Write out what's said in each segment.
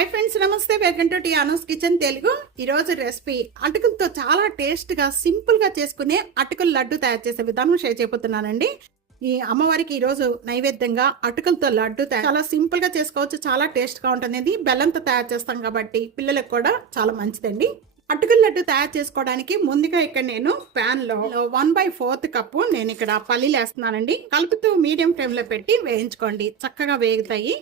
Hi friends నమస్తే. Welcome to T Anu's kitchen Telugu ఈరోజు recipe అటుకులతో చాలా టేస్ట్గా సింపుల్గా చేసుకునే అటుకుల లడ్డు తయారు చేసే విధానం షేర్ చేయబోతున్నానండి. ఈ అమ్మవారికి ఈరోజు నైవేద్యంగా అటుకులతో లడ్డు తయారు చాలా సింపుల్గా చేసుకోవచ్చు చాలా టేస్ట్గా ఉంటుంది బెల్లంతో తయారు చేస్తాం కాబట్టి పిల్లలకు కూడా చాలా మంచిదండి. అటుకుల లడ్డు తయారు చేసుకోవడానికి ముందుగా ఇక్కడ నేను ప్యాన్లో వన్ బై ఫోర్త్ కప్పు నేను ఇక్కడ పల్లీలు వేస్తున్నానండి. కలుపుతూ మీడియం ఫ్లేమ్లో పెట్టి వేయించుకోండి. చక్కగా వేగుతాయి.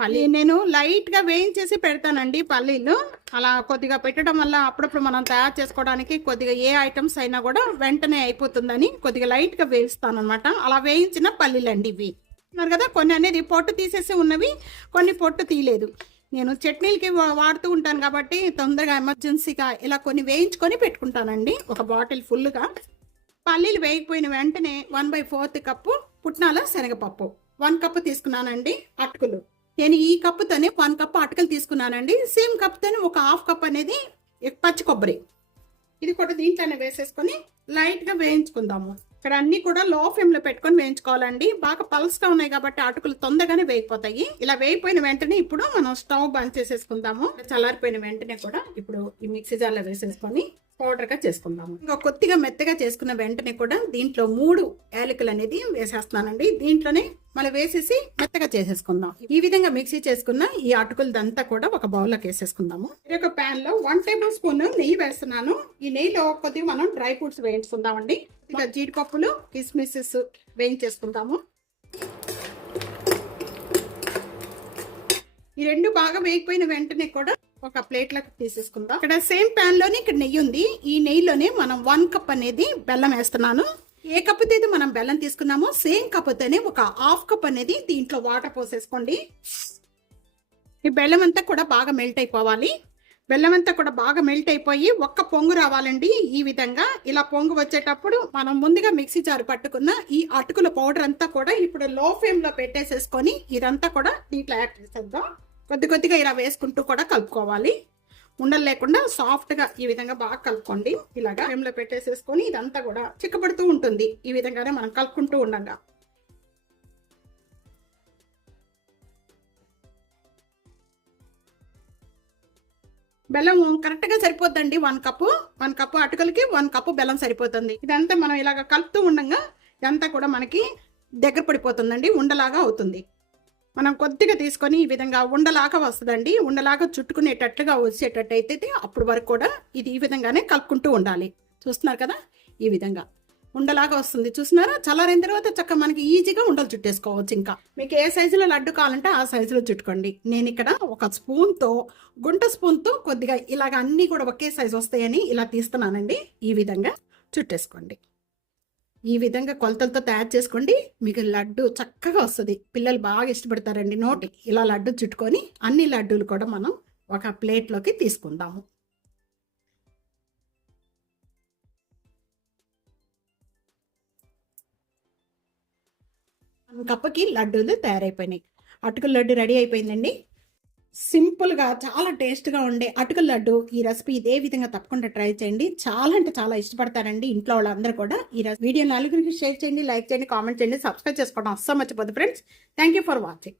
పల్లీ. నేను లైట్గా వేయించేసి పెడతానండి పల్లీలు. అలా కొద్దిగా పెట్టడం వల్ల అప్పుడప్పుడు మనం తయారు చేసుకోవడానికి కొద్దిగా ఏ ఐటమ్స్ అయినా కూడా వెంటనే అయిపోతుందని కొద్దిగా లైట్గా వేయిస్తాను అనమాట అలా వేయించిన పల్లీలు అండి ఇవి. ఉన్నారు కదా కొన్ని అనేది పొట్టు తీసేసి ఉన్నవి కొన్ని పొట్టు తీయలేదు. నేను చట్నీలకి వా- వాడుతూ ఉంటాను కాబట్టి తొందరగా ఎమర్జెన్సీగా ఇలా కొన్ని వేయించుకొని పెట్టుకుంటానండి ఒక బాటిల్ ఫుల్గా. పల్లీలు వేయకపోయిన వెంటనే వన్ బై ఫోర్త్ కప్పు పుట్నాల శనగపప్పు. వన్ కప్పు తీసుకున్నానండి అటుకులు. నేను ఈ కప్పుతోనే వన్ కప్ అటుకలు తీసుకున్నానండి. సేమ్ కప్తోనే ఒక హాఫ్ కప్ అనేది పచ్చి కొబ్బరి. ఇది కూడా దీంట్లోనే వేసేసుకొని లైట్గా వేయించుకుందాము. ఇక్కడ అన్ని కూడా లో ఫ్లేమ్లో పెట్టుకొని వేయించుకోవాలండి. బాగా పల్స్గా ఉన్నాయి కాబట్టి అటుకులు తొందరగానే వేగిపోతాయి. ఇలా వేయిపోయిన వెంటనే ఇప్పుడు మనం స్టవ్ బంద్ చేసేసుకుందాము. చల్లారిపోయిన వెంటనే కూడా ఇప్పుడు ఈ మిక్సీ జార్లో వేసేసుకొని పౌడర్గా చేసుకుందాము. ఇంకా కొద్దిగా మెత్తగా చేసుకున్న వెంటనే కూడా దీంట్లో మూడు యాలకులు అనేది వేసేస్తున్నానండి. దీంట్లోనే మళ్ళీ వేసేసి మెత్తగా చేసేసుకుందాం. ఈ విధంగా మిక్సీ చేసుకున్న ఈ అటుకులదంతా కూడా ఒక బౌల్లోకి వేసేసుకుందాము. ఒక ప్యాన్లో వన్ టేబుల్ స్పూన్ నెయ్యి వేస్తున్నాను. ఈ నెయ్యిలో కొద్దిగా మనం డ్రై ఫ్రూట్స్ వేయించుకుందామండి. ఇంకా జీడిపప్పులు కిస్మిసెస్ వేయించేసుకుందాము. ఈ రెండు బాగా వేగిపోయిన వెంటనే కూడా ఒక ప్లేట్లకు తీసేసుకుందాం. ఇక్కడ సేమ్ ప్యాన్లోనే ఇక్కడ నెయ్యి ఉంది. ఈ నెయ్యిలోనే మనం వన్ కప్ అనేది బెల్లం వేస్తున్నాను. ఏ కప్పుతో అయితే మనం బెల్లం తీసుకున్నామో సేమ్ కప్పుతోనే ఒక హాఫ్ కప్ అనేది దీంట్లో వాటర్ పోసేసుకోండి. ఈ బెల్లం అంతా కూడా బాగా మెల్ట్ అయిపోవాలి. బెల్లం అంతా కూడా బాగా మెల్ట్ అయిపోయి ఒక్క పొంగు రావాలండి ఈ విధంగా. ఇలా పొంగు వచ్చేటప్పుడు మనం ముందుగా మిక్సీ జారు పట్టుకున్న ఈ అటుకుల పౌడర్ అంతా కూడా ఇప్పుడు లో ఫ్లేమ్లో పెట్టేసేసుకొని ఇదంతా కూడా దీంట్లో యాడ్ చేసేద్దాం. కొద్ది కొద్దిగా ఇలా వేసుకుంటూ కూడా కలుపుకోవాలి. ఉండలు లేకుండా సాఫ్ట్గా ఈ విధంగా బాగా కలుపుకోండి. ఇలాగా ఫ్లేమ్లో పెట్టేసేసుకొని ఇదంతా కూడా చిక్కబడుతూ ఉంటుంది. ఈ విధంగానే మనం కలుపుకుంటూ ఉండగా. బెల్లం కరెక్ట్గా సరిపోద్దండి. One cup. వన్ కప్పు అటుకలకి వన్ కప్పు బెల్లం సరిపోతుంది. ఇదంతా మనం ఇలాగ కలుపుతూ ఉండగా ఇదంతా కూడా మనకి దగ్గర పడిపోతుందండి. ఉండలాగా అవుతుంది. మనం కొద్దిగా తీసుకొని ఈ విధంగా ఉండలాగా వస్తుందండి. ఉండలాగా చుట్టుకునేటట్లుగా వచ్చేటట్టయితే అప్పుడు వరకు కూడా ఇది ఈ విధంగానే కలుపుకుంటూ ఉండాలి. చూస్తున్నారు కదా? ఈ విధంగా ఉండలాగా వస్తుంది. చూసినారా చల్లారైన తర్వాత చక్క మనకి ఈజీగా ఉండలు చుట్టేసుకోవచ్చు ఇంకా. మీకు ఏ సైజులో లడ్డు కావాలంటే ఆ సైజులో చుట్టుకోండి. నేను ఇక్కడ ఒక స్పూన్తో గుంట స్పూన్తో కొద్దిగా ఇలాగ అన్నీ కూడా ఒకే సైజు వస్తాయని ఇలా తీస్తున్నానండి. ఈ విధంగా చుట్టేసుకోండి. ఈ విధంగా కొలతలతో తయారు చేసుకోండి. మీకు లడ్డు చక్కగా వస్తుంది. పిల్లలు బాగా ఇష్టపడతారండి నోటి. ఇలా లడ్డు చుట్టుకొని అన్ని లడ్డూలు కూడా మనం ఒక ప్లేట్లోకి తీసుకుందాము. కప్పకి లడ్డూలు తయారైపోయినాయి. అటుకుల లడ్డు రెడీ అయిపోయిందండి. సింపుల్గా చాలా టేస్ట్గా ఉండే అటుకుల లడ్డు ఈ రెసిపీ ఇదే విధంగా తప్పకుండా ట్రై చేయండి. చాలా అంటే చాలా ఇష్టపడతారండి ఇంట్లో వాళ్ళందరూ కూడా. ఈ వీడియో నలుగురికి షేర్ చేయండి లైక్ చేయండి కామెంట్ చేయండి సబ్స్క్రైబ్ చేసుకోవడం అస్సలు మర్చిపోదు friends. Thank you for watching.